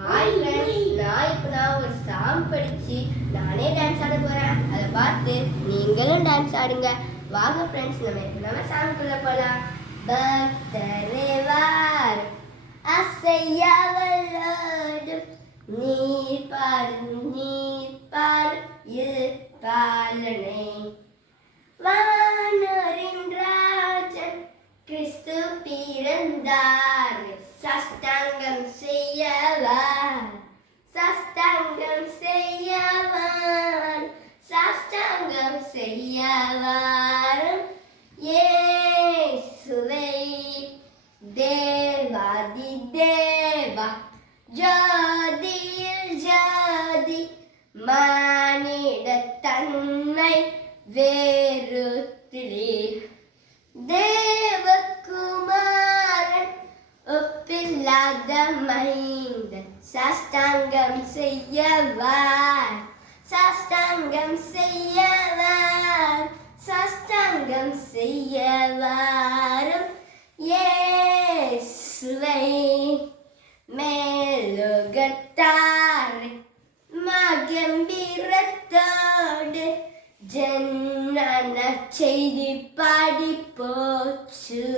Hi friends, நான் ஒரு song படிச்சு நானே டான்ஸ் ஆட போறேன். அதை பார்த்து நீங்களும் டான்ஸ் ஆடுங்க. வாங்க ஃப்ரெண்ட்ஸ், நம்ம சாங்குக்குள்ள போலாம். பக்தரேவார் அசையாவலோடு நீர் பார் பாலனை வானோரின் ராஜன் கிறிஸ்து பிறந்தார். சாஷ்டாங்கம் செய்யவார், சாஷ்டாங்கம் செய்யவார், சாஷ்டாங்கம் செய்யவார். இயேசுவை தேவாதி தேவா, ஜோதியில் ஜோதி, மானிட தன்மை வேறுத்திலே தேவகுமாரன் ஒப்பில்லாத மைந்தன். சாஷ்டாங்கம் செய்யவார், சாஷ்டாங்கம் செய்யவார், சாஷ்டாங்கம் செய்யவாரும். இயேசுவை மேலுகத்தார் மகம்பீரத்தோடு ஜன்னன செய்தி பாடி போச்சுவே.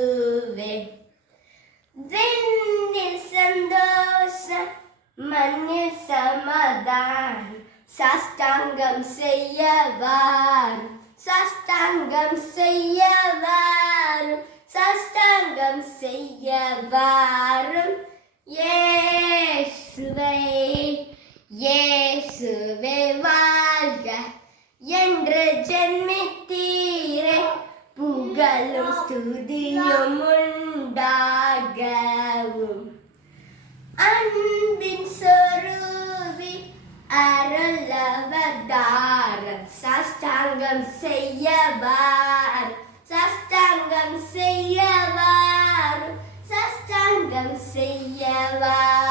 விண்ணில் சந்தோஷம், மண்ணில் சமாதானம். சாஷ்டாங்கம் செய்யவார், சாஷ்டாங்கம் செய்யவாரும், சாஷ்டாங்கம் செய்யவாரும். இயேசுவை இயேசுவே வாழ்க என்று ஜென்மித்தீரே, புகழும் ஸ்துதியும் உண்டாகவும். அன்பின் சொரூபி அருளவதாரம். சாஷ்டாங்கம் செய்யவார், சாஷ்டாங்கம் செய்யவார், சாஷ்டாங்கம் செய்யவார்.